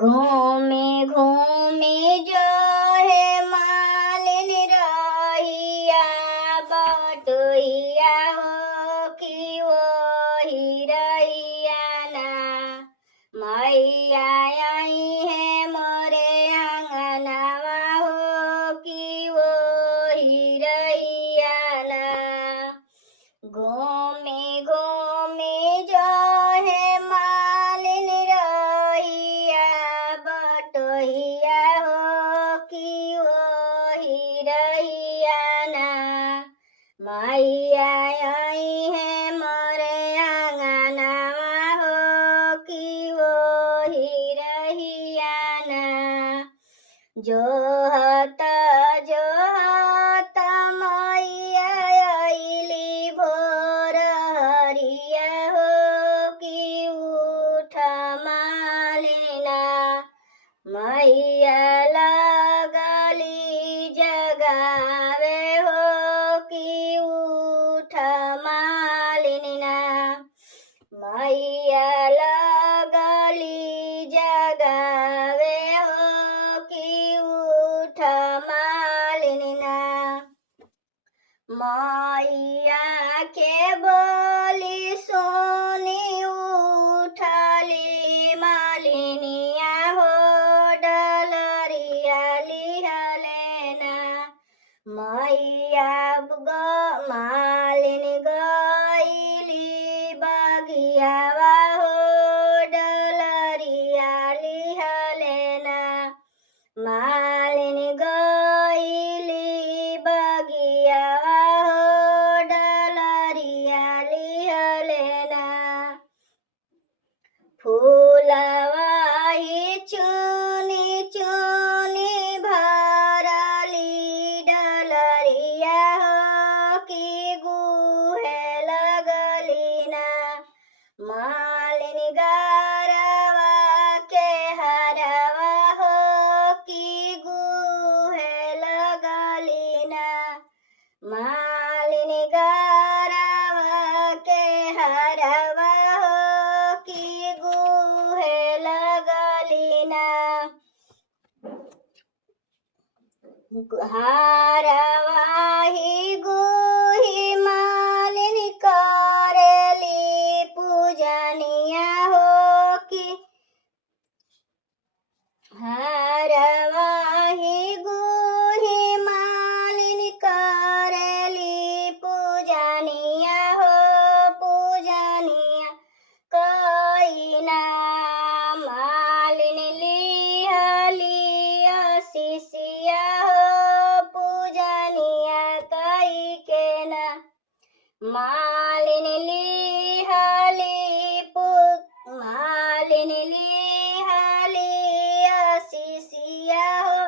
घूमे घूमे जो है मालिन रहिया बटोहिया हो कि वो रहिया ना मैया आई है मोरे आंगनवा हो कि वो रहिया ना घूमे घूमे जो है मालिन रहिया बटोहिया हो कि वो रहिया ना मैया आई है मोरे आंगनवा हो कि वो रहिया ना जोहत जोहत मैया अइली भोर हरिया हो कि उठ मालिना मैया लगली जगावे हो कि उठ मालिना मैया लगली जगावे हो कि उठ मालिना मैया के बोली सुनी उठली मालिनिया हो डलरिया लिहलेना मैया मालिन गईली बगियावा हो डलरिया लिहलेना मालिन गईली बगियावा हो डलरिया लिहलेना फूलवा ही चुनी चुनी भरली डलरिया हो कि गुहे लगलीना मालिन गरवा के हरवा हो कि गुहे लगलीना मालिन गरवा के हरवा हो कि गुहे लगलीना हारवा ही गुही मालिन करेली पूजनिया हो कि हारवा ही गुही मालिन करेली पूजनिया हो पूजनिया कईना मालिन लिहली शिष्या हो पूजनिया कई के ना मालिन लिहली मालिन लिहली शिष्या हो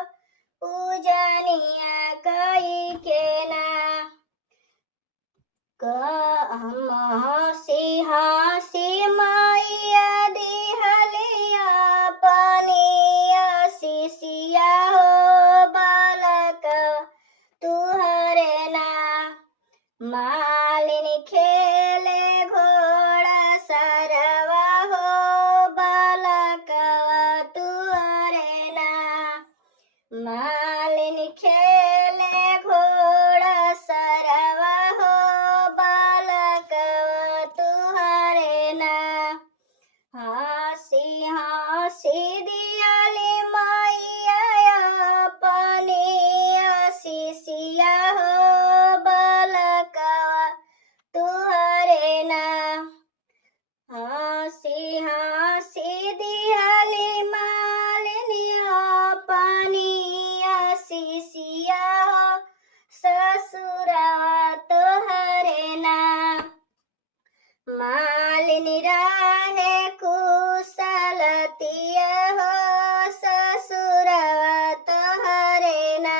पूजनिया कई के ना हम हंसी हंसी मैया दिहलिया पनिया शिष्या हो बालक तुहरे ना मालिन खेले घोड़ा सरवा हो बालक तुहरे ना मालिन खेले घोड़ा सरवा हो बालक तुहरे ना हंसी हंसी दियाली मैया अपनी शिष्या हो बालक तुहरे ना हंसी हंसी दियाली मालिन अपनी शिष्या हो ससुरा तुहरे ना मालिन रहे कुशलतिया हो ससुरा तुहरे ना